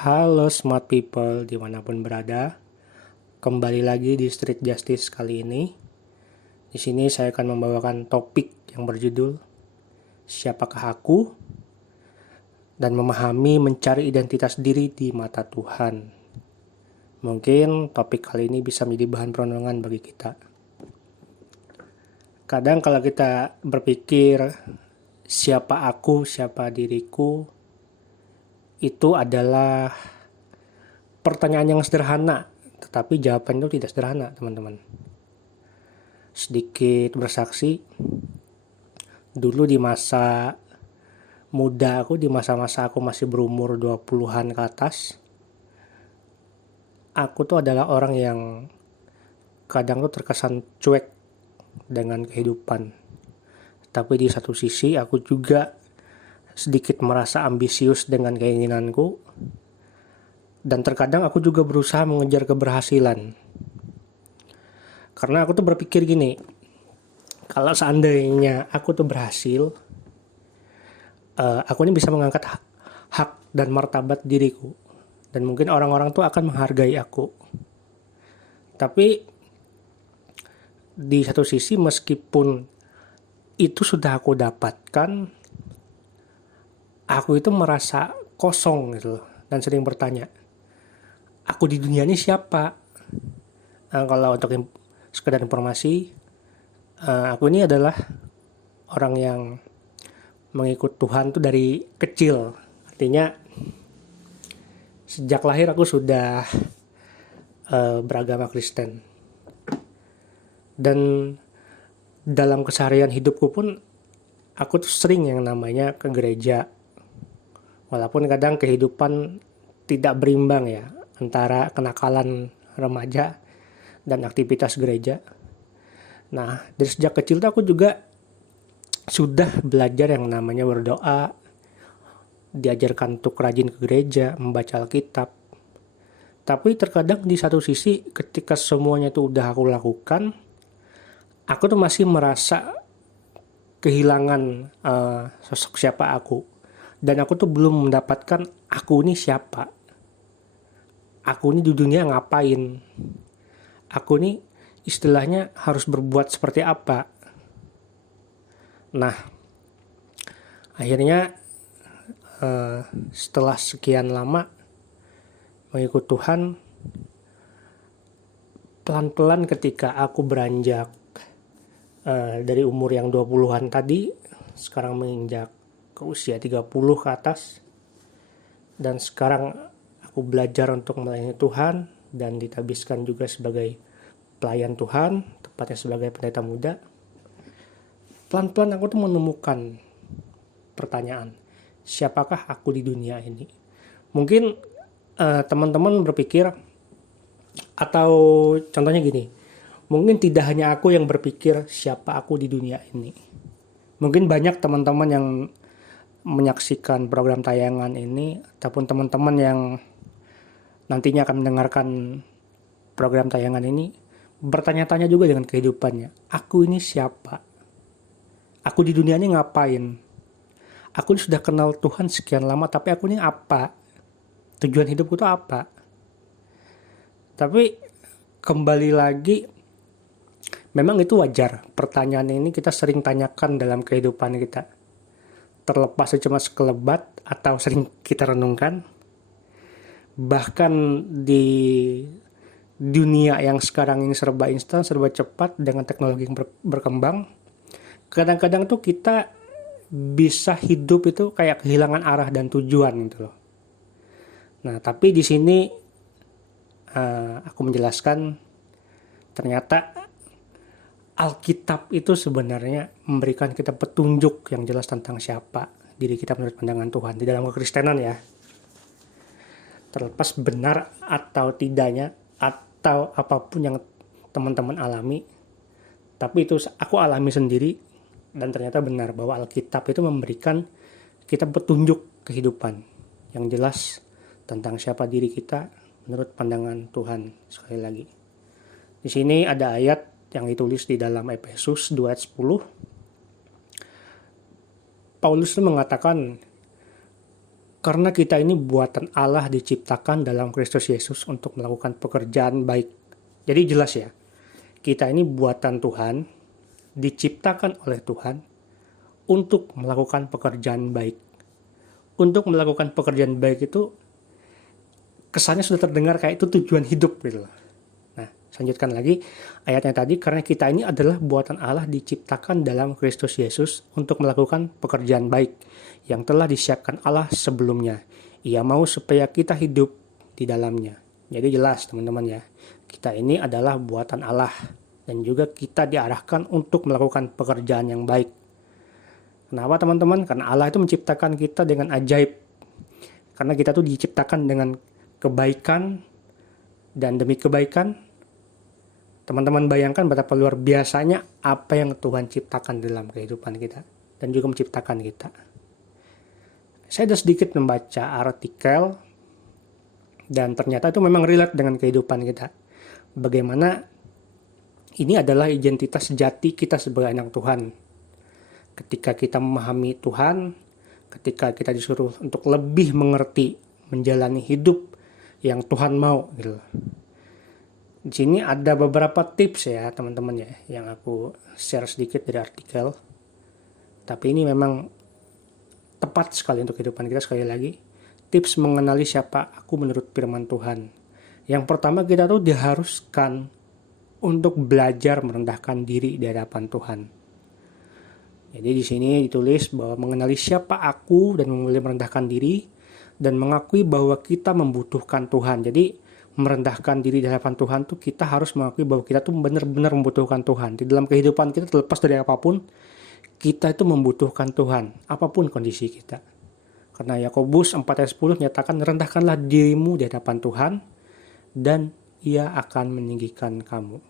Halo smart people dimanapun berada, kembali lagi di Street Justice kali ini. Di sini saya akan membawakan topik yang berjudul Siapakah Aku? Dan memahami mencari identitas diri di mata Tuhan. Mungkin topik kali ini bisa menjadi bahan perenungan bagi kita. Kadang kalau kita berpikir siapa aku, siapa diriku, itu adalah pertanyaan yang sederhana, tetapi jawaban itu tidak sederhana, teman-teman. Sedikit bersaksi, dulu di masa muda aku, di masa-masa aku masih berumur 20-an ke atas, aku tuh adalah orang yang kadang tuh terkesan cuek dengan kehidupan. Tapi di satu sisi aku juga sedikit merasa ambisius dengan keinginanku, dan terkadang aku juga berusaha mengejar keberhasilan. Karena aku tuh berpikir gini, kalau seandainya aku tuh berhasil, aku ini bisa mengangkat hak dan martabat diriku. Dan mungkin orang-orang tuh akan menghargai aku. Tapi di satu sisi meskipun itu sudah aku dapatkan, aku itu merasa kosong gitu loh. Dan sering bertanya, aku di dunia ini siapa? Kalau untuk sekedar informasi, aku ini adalah orang yang mengikut Tuhan tuh dari kecil. Artinya sejak lahir aku sudah beragama Kristen. Dan dalam keseharian hidupku pun aku tuh sering yang namanya ke gereja. Walaupun kadang kehidupan tidak berimbang ya antara kenakalan remaja dan aktivitas gereja. Nah, dari sejak kecil tuh aku juga sudah belajar yang namanya berdoa, diajarkan untuk rajin ke gereja, membaca Alkitab. Tapi terkadang di satu sisi ketika semuanya itu udah aku lakukan, aku tuh masih merasa kehilangan sosok siapa aku. Dan aku tuh belum mendapatkan aku ini siapa. Aku ini di dunia ngapain. Aku ini istilahnya harus berbuat seperti apa. Nah, akhirnya setelah sekian lama mengikut Tuhan, pelan-pelan ketika aku beranjak dari umur yang 20-an tadi, sekarang menginjak ke usia 30 ke atas, dan sekarang aku belajar untuk melayani Tuhan dan ditabiskan juga sebagai pelayan Tuhan, tepatnya sebagai pendeta muda. Pelan-pelan aku tuh menemukan pertanyaan, siapakah aku di dunia ini? Mungkin teman-teman berpikir, atau contohnya gini, mungkin tidak hanya aku yang berpikir siapa aku di dunia ini. Mungkin banyak teman-teman yang menyaksikan program tayangan ini, ataupun teman-teman yang nantinya akan mendengarkan program tayangan ini, bertanya-tanya juga dengan kehidupannya. Aku ini siapa? Aku di dunia ini ngapain? Aku ini sudah kenal Tuhan sekian lama, tapi aku ini apa? Tujuan hidupku itu apa? Tapi kembali lagi, memang itu wajar. Pertanyaan ini kita sering tanyakan dalam kehidupan kita. Terlepas cuma sekelebat atau sering kita renungkan. Bahkan di dunia yang sekarang ini serba instan, serba cepat dengan teknologi yang berkembang, kadang-kadang tuh kita bisa hidup itu kayak kehilangan arah dan tujuan gitu loh. Nah, tapi di sini aku menjelaskan ternyata Alkitab itu sebenarnya memberikan kita petunjuk yang jelas tentang siapa diri kita menurut pandangan Tuhan di dalam kekristenan ya. Terlepas benar atau tidaknya atau apapun yang teman-teman alami, tapi itu aku alami sendiri dan ternyata benar bahwa Alkitab itu memberikan kita petunjuk kehidupan yang jelas tentang siapa diri kita menurut pandangan Tuhan. Sekali lagi, di sini ada ayat yang ditulis di dalam Efesus 2 ayat 10. Paulus itu mengatakan Karena kita ini buatan Allah diciptakan dalam Kristus Yesus untuk melakukan pekerjaan baik. Jadi jelas ya, kita ini buatan Tuhan, diciptakan oleh Tuhan untuk melakukan pekerjaan baik. Untuk melakukan pekerjaan baik itu kesannya sudah terdengar kayak itu tujuan hidup gitu loh. Nah, lanjutkan lagi ayatnya tadi, karena kita ini adalah buatan Allah diciptakan dalam Kristus Yesus untuk melakukan pekerjaan baik yang telah disiapkan Allah sebelumnya. Ia mau supaya kita hidup di dalamnya. Jadi jelas teman-teman ya, kita ini adalah buatan Allah dan juga kita diarahkan untuk melakukan pekerjaan yang baik. Kenapa teman-teman? Karena Allah itu menciptakan kita dengan ajaib. Karena kita tuh diciptakan dengan kebaikan dan demi kebaikan. Teman-teman bayangkan betapa luar biasanya apa yang Tuhan ciptakan dalam kehidupan kita dan juga menciptakan kita. Saya sudah sedikit membaca artikel dan ternyata itu memang relate dengan kehidupan kita. Bagaimana ini adalah identitas sejati kita sebagai anak Tuhan. Ketika kita memahami Tuhan, ketika kita disuruh untuk lebih mengerti, menjalani hidup yang Tuhan mau gitu. Di sini ada beberapa tips ya teman-teman ya, yang aku share sedikit dari artikel. Tapi ini memang tepat sekali untuk kehidupan kita. Sekali lagi, tips mengenali siapa aku menurut firman Tuhan. Yang pertama, kita tuh diharuskan untuk belajar merendahkan diri di hadapan Tuhan. Jadi di sini ditulis bahwa mengenali siapa aku dan memulai merendahkan diri dan mengakui bahwa kita membutuhkan Tuhan. Jadi merendahkan diri di hadapan Tuhan tuh kita harus mengakui bahwa kita tuh benar-benar membutuhkan Tuhan. Di dalam kehidupan kita terlepas dari apapun, kita itu membutuhkan Tuhan, apapun kondisi kita. Karena Yakobus 4 ayat 10 menyatakan, rendahkanlah dirimu di hadapan Tuhan, dan Ia akan meninggikan kamu.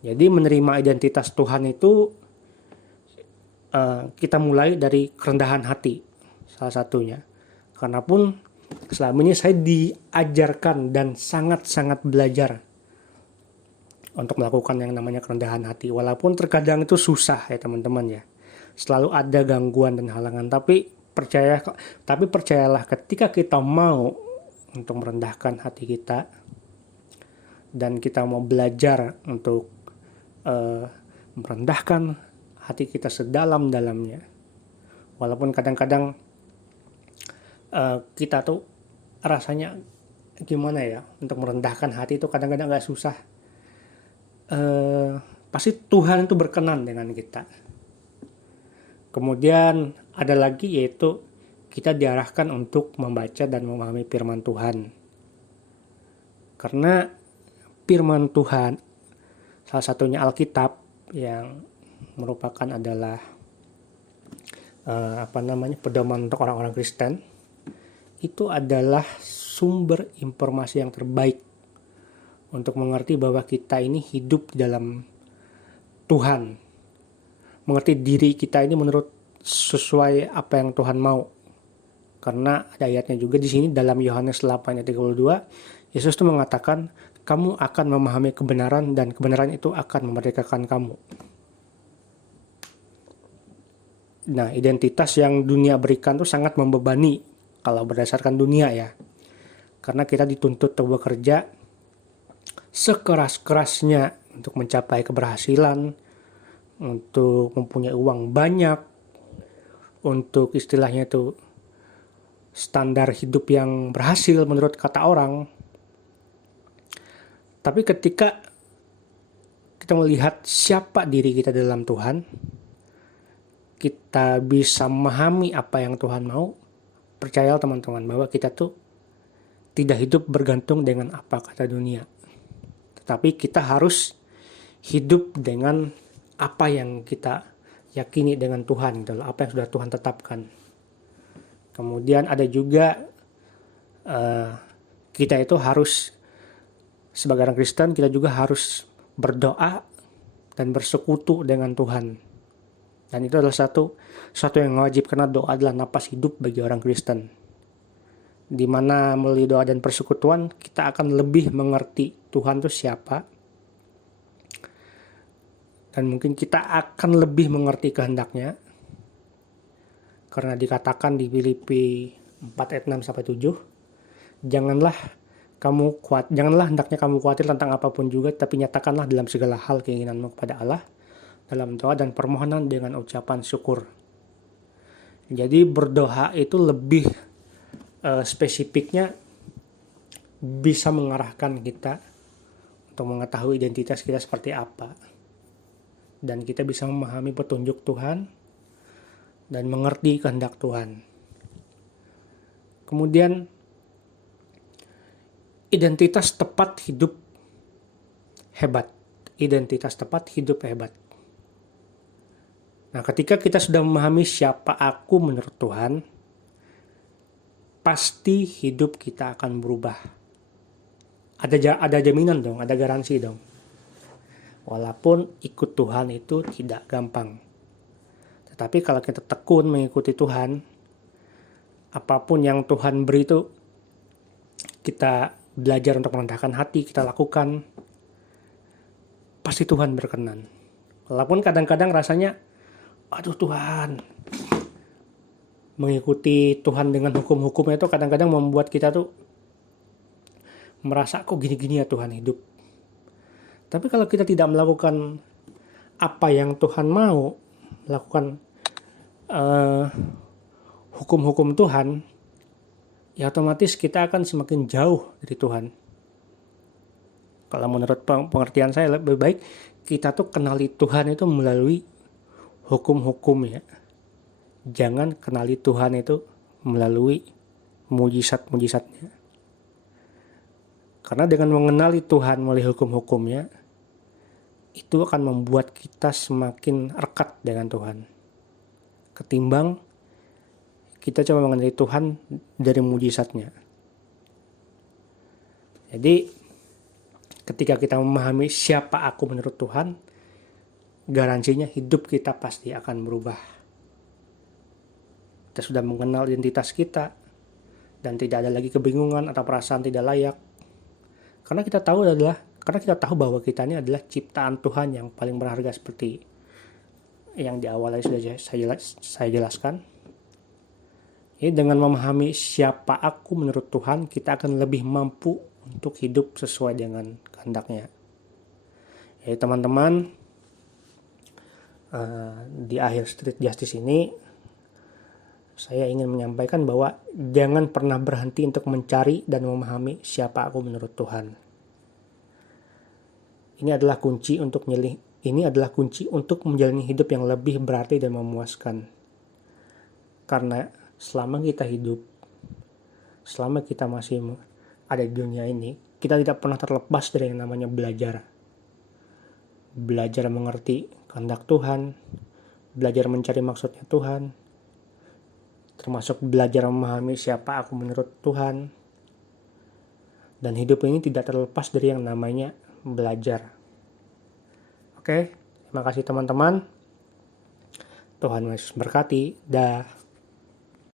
Jadi menerima identitas Tuhan itu, kita mulai dari kerendahan hati, salah satunya. Karena pun selama ini saya diajarkan dan sangat-sangat belajar untuk melakukan yang namanya kerendahan hati. Walaupun terkadang itu susah ya teman-teman ya. Selalu ada gangguan dan halangan. Tapi percayalah ketika kita mau untuk merendahkan hati kita dan kita mau belajar untuk merendahkan hati kita sedalam-dalamnya. Walaupun kadang-kadang kita tuh rasanya gimana ya, untuk merendahkan hati itu kadang-kadang agak susah. Pasti Tuhan itu berkenan dengan kita. Kemudian ada lagi, yaitu kita diarahkan untuk membaca dan memahami firman Tuhan. Karena firman Tuhan, salah satunya Alkitab, yang merupakan adalah pedoman untuk orang-orang Kristen, itu adalah sumber informasi yang terbaik untuk mengerti bahwa kita ini hidup di dalam Tuhan. Mengerti diri kita ini menurut sesuai apa yang Tuhan mau. Karena ada ayatnya juga di sini dalam Yohanes 8 ayat 32, Yesus itu mengatakan, kamu akan memahami kebenaran dan kebenaran itu akan memerdekakan kamu. Nah, identitas yang dunia berikan itu sangat membebani kalau berdasarkan dunia ya. Karena kita dituntut untuk bekerja sekeras-kerasnya untuk mencapai keberhasilan, untuk mempunyai uang banyak, untuk istilahnya itu standar hidup yang berhasil menurut kata orang. Tapi ketika kita melihat siapa diri kita dalam Tuhan, kita bisa memahami apa yang Tuhan mau, percayalah teman-teman bahwa kita tuh tidak hidup bergantung dengan apa kata dunia. Tetapi kita harus hidup dengan apa yang kita yakini dengan Tuhan, apa yang sudah Tuhan tetapkan. Kemudian ada juga kita itu harus, sebagai orang Kristen, kita juga harus berdoa dan bersekutu dengan Tuhan. Dan itu adalah satu yang wajib, karena doa adalah napas hidup bagi orang Kristen. Di mana melalui doa dan persekutuan kita akan lebih mengerti Tuhan itu siapa. Dan mungkin kita akan lebih mengerti kehendaknya. Karena dikatakan di Filipi 4 ayat 6 sampai 7. Janganlah hendaknya kamu khawatir tentang apapun juga, tapi nyatakanlah dalam segala hal keinginanmu kepada Allah dalam doa dan permohonan dengan ucapan syukur. Jadi berdoa itu lebih spesifiknya bisa mengarahkan kita untuk mengetahui identitas kita seperti apa. Dan kita bisa memahami petunjuk Tuhan dan mengerti kehendak Tuhan. Kemudian identitas tepat hidup hebat. Identitas tepat hidup hebat. Nah, ketika kita sudah memahami siapa aku menurut Tuhan, pasti hidup kita akan berubah. Ada jaminan dong, ada garansi dong. Walaupun ikut Tuhan itu tidak gampang. Tetapi kalau kita tekun mengikuti Tuhan, apapun yang Tuhan beri itu kita belajar untuk merendahkan hati, kita lakukan, pasti Tuhan berkenan. Walaupun kadang-kadang rasanya, aduh Tuhan, mengikuti Tuhan dengan hukum-hukumnya itu kadang-kadang membuat kita tuh merasa kok gini-gini ya Tuhan hidup. Tapi kalau kita tidak melakukan apa yang Tuhan mau, melakukan hukum-hukum Tuhan, ya otomatis kita akan semakin jauh dari Tuhan. Kalau menurut pengertian saya lebih baik kita tuh kenali Tuhan itu melalui hukum-hukumnya. Jangan kenali Tuhan itu melalui mujizat-mujizatnya. Karena dengan mengenali Tuhan melalui hukum-hukumnya, itu akan membuat kita semakin rekat dengan Tuhan. Ketimbang kita cuma mengenali Tuhan dari mujizatnya. Jadi, ketika kita memahami siapa aku menurut Tuhan, garansinya hidup kita pasti akan berubah. Kita sudah mengenal identitas kita, dan tidak ada lagi kebingungan atau perasaan tidak layak. Karena kita tahu bahwa kita ini adalah ciptaan Tuhan yang paling berharga seperti yang di awal tadi sudah saya jelaskan. Jadi dengan memahami siapa aku menurut Tuhan, kita akan lebih mampu untuk hidup sesuai dengan kehendaknya. Jadi teman-teman, di akhir Street Justice ini, saya ingin menyampaikan bahwa jangan pernah berhenti untuk mencari dan memahami siapa aku menurut Tuhan. Ini adalah kunci untuk menjalani hidup yang lebih berarti dan memuaskan. Karena selama kita hidup, selama kita masih ada di dunia ini, kita tidak pernah terlepas dari yang namanya belajar. Belajar mengerti kehendak Tuhan, belajar mencari maksudnya Tuhan, termasuk belajar memahami siapa aku menurut Tuhan. Dan hidup ini tidak terlepas dari yang namanya belajar. Oke, terima kasih teman-teman. Tuhan Yesus berkati. Dah.